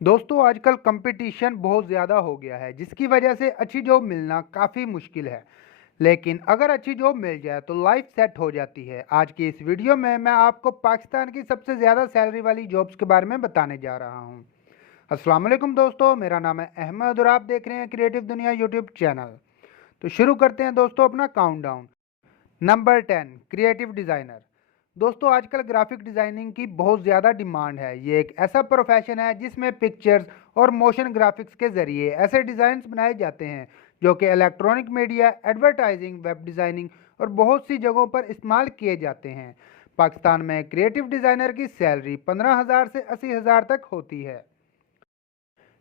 दोस्तों आजकल कंपटीशन बहुत ज़्यादा हो गया है जिसकी वजह से अच्छी जॉब मिलना काफ़ी मुश्किल है। लेकिन अगर अच्छी जॉब मिल जाए तो लाइफ सेट हो जाती है। आज की इस वीडियो में मैं आपको पाकिस्तान की सबसे ज़्यादा सैलरी वाली जॉब्स के बारे में बताने जा रहा हूँ। अस्सलाम वालेकुम दोस्तों, मेरा नाम है अहमद और आप देख रहे हैं क्रिएटिव दुनिया यूट्यूब चैनल। तो शुरू करते हैं दोस्तों अपना काउंटडाउन। Number 10 creative designer. दोस्तों आजकल ग्राफिक डिज़ाइनिंग की बहुत ज़्यादा डिमांड है। ये एक ऐसा प्रोफेशन है जिसमें पिक्चर्स और मोशन ग्राफिक्स के ज़रिए ऐसे डिज़ाइंस बनाए जाते हैं जो कि electronic media, advertising, web designing और बहुत सी जगहों पर इस्तेमाल किए जाते हैं। पाकिस्तान में क्रिएटिव डिज़ाइनर की सैलरी 15,000 से 80,000 तक होती है।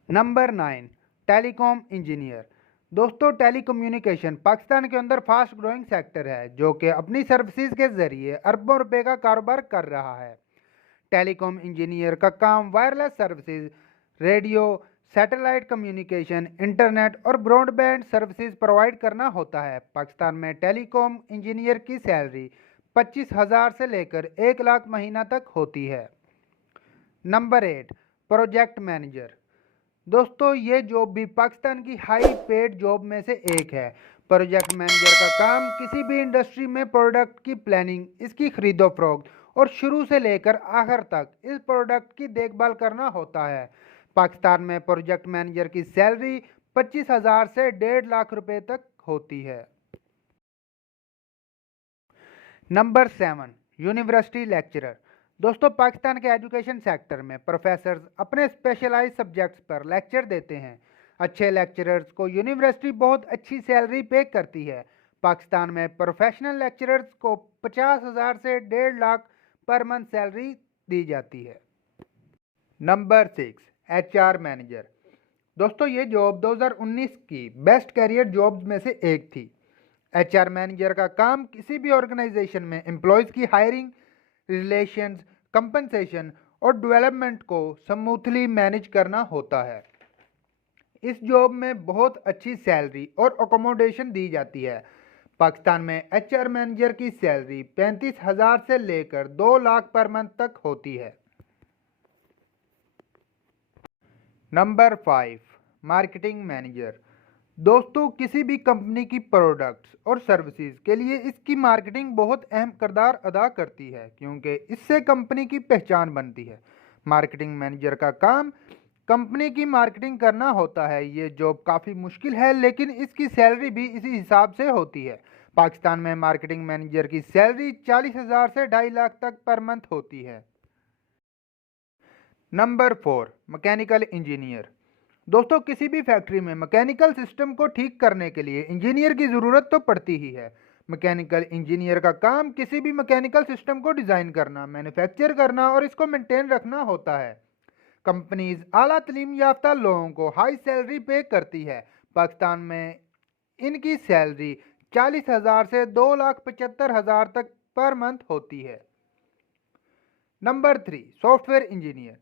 Number 9 telecom engineer. दोस्तों टेलीकम्युनिकेशन पाकिस्तान के अंदर फास्ट ग्रोइंग सेक्टर है जो कि अपनी सर्विसेज के जरिए अरबों रुपए का कारोबार कर रहा है। टेलीकॉम इंजीनियर का काम wireless services, radio, satellite communication, internet और ब्रॉडबैंड सर्विसेज प्रोवाइड करना होता है। पाकिस्तान में टेलीकॉम इंजीनियर की सैलरी 25,000 से लेकर 1 लाख महीना तक होती है। Number 8 project manager. दोस्तों ये जॉब भी पाकिस्तान की हाई पेड जॉब में से एक है। प्रोजेक्ट मैनेजर का काम किसी भी इंडस्ट्री में प्रोडक्ट की प्लानिंग, इसकी खरीदो फरोख्त और शुरू से लेकर आखिर तक इस प्रोडक्ट की देखभाल करना होता है। पाकिस्तान में प्रोजेक्ट मैनेजर की सैलरी 25,000 से 1.5 लाख रुपए तक होती है। Number 7 university lecturer. दोस्तों पाकिस्तान के एजुकेशन सेक्टर में प्रोफेसर्स अपने स्पेशलाइज सब्जेक्ट्स पर लेक्चर देते हैं। अच्छे लेक्चरर्स को यूनिवर्सिटी बहुत अच्छी सैलरी पे करती है। पाकिस्तान में प्रोफेशनल लेक्चरर्स को 50,000 से 1.5 लाख पर मंथ सैलरी दी जाती है। Number 6 HR manager. दोस्तों ये जॉब 2019 की बेस्ट कैरियर जॉब्स में से एक थी। एचआर मैनेजर का काम किसी भी ऑर्गेनाइजेशन में एम्प्लॉयज़ की हायरिंग, रिलेशंस, कंपनसेशन और डेवलपमेंट को स्मूथली मैनेज करना होता है। इस जॉब में बहुत अच्छी सैलरी और अकोमोडेशन दी जाती है। पाकिस्तान में एचआर मैनेजर की सैलरी 35,000 से लेकर 2 लाख पर मंथ तक होती है। Number 5 marketing manager. दोस्तों किसी भी कंपनी की प्रोडक्ट्स और सर्विसेज के लिए इसकी मार्केटिंग बहुत अहम किरदार अदा करती है क्योंकि इससे कंपनी की पहचान बनती है। मार्केटिंग मैनेजर का काम कंपनी की मार्केटिंग करना होता है। ये जॉब काफ़ी मुश्किल है लेकिन इसकी सैलरी भी इसी हिसाब से होती है। पाकिस्तान में मार्केटिंग मैनेजर की सैलरी 40,000 से 2.5 लाख तक पर मंथ होती है। Number 4 mechanical engineer. दोस्तों किसी भी फैक्ट्री में मैकेनिकल सिस्टम को ठीक करने के लिए इंजीनियर की ज़रूरत तो पड़ती ही है। मैकेनिकल इंजीनियर का काम किसी भी मैकेनिकल सिस्टम को डिज़ाइन करना, मैन्युफैक्चर करना और इसको मेंटेन रखना होता है। कंपनीज आला तलीम याफ्ता लोगों को हाई सैलरी पे करती है। पाकिस्तान में इनकी सैलरी 40,000 से 2,75,000 तक पर मंथ होती है। Number 3 software engineer.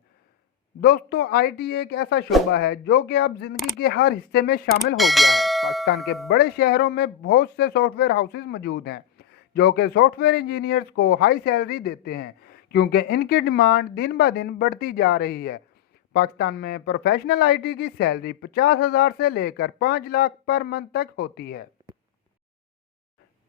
दोस्तों आईटी एक ऐसा शोबा है जो कि अब जिंदगी के हर हिस्से में शामिल हो गया है। पाकिस्तान के बड़े शहरों में बहुत से सॉफ्टवेयर हाउसेज मौजूद हैं जो कि सॉफ्टवेयर इंजीनियर्स को हाई सैलरी देते हैं क्योंकि इनकी डिमांड दिन ब दिन बढ़ती जा रही है। पाकिस्तान में प्रोफेशनल आईटी की सैलरी 50,000 से लेकर 5 लाख पर मंथ तक होती है।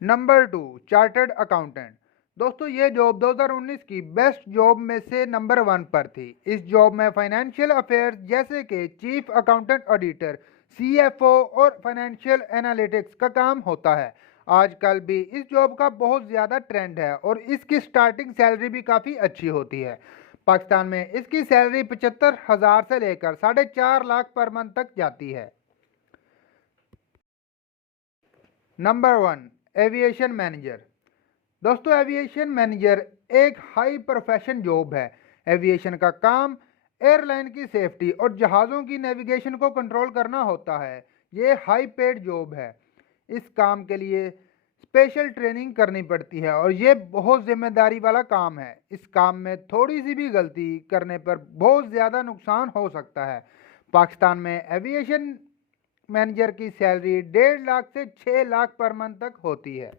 Number 2 chartered accountant. दोस्तों ये जॉब 2019 की बेस्ट जॉब में से नंबर 1 पर थी। इस जॉब में फाइनेंशियल अफेयर्स जैसे कि चीफ अकाउंटेंट ऑडिटर, सीएफओ और फाइनेंशियल एनालिटिक्स का काम होता है। आजकल भी इस जॉब का बहुत ज़्यादा ट्रेंड है और इसकी स्टार्टिंग सैलरी भी काफ़ी अच्छी होती है। पाकिस्तान में इसकी सैलरी 75,000 से लेकर 4.5 लाख पर मंथ तक जाती है। Number 1 aviation manager. दोस्तों एविएशन मैनेजर एक हाई प्रोफेशन जॉब है। एविएशन का काम एयरलाइन की सेफ्टी और जहाज़ों की नेविगेशन को कंट्रोल करना होता है। ये हाई पेड जॉब है। इस काम के लिए स्पेशल ट्रेनिंग करनी पड़ती है और ये बहुत जिम्मेदारी वाला काम है। इस काम में थोड़ी सी भी गलती करने पर बहुत ज़्यादा नुकसान हो सकता है। पाकिस्तान में एविएशन मैनेजर की सैलरी 1.5 लाख से 6 लाख पर मंथ तक होती है।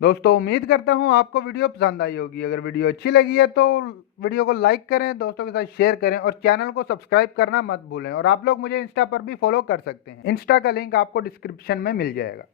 दोस्तों उम्मीद करता हूँ आपको वीडियो पसंद आई होगी। अगर वीडियो अच्छी लगी है तो वीडियो को लाइक करें, दोस्तों के साथ शेयर करें और चैनल को सब्सक्राइब करना मत भूलें। और आप लोग मुझे इंस्टा पर भी फॉलो कर सकते हैं, इंस्टा का लिंक आपको डिस्क्रिप्शन में मिल जाएगा।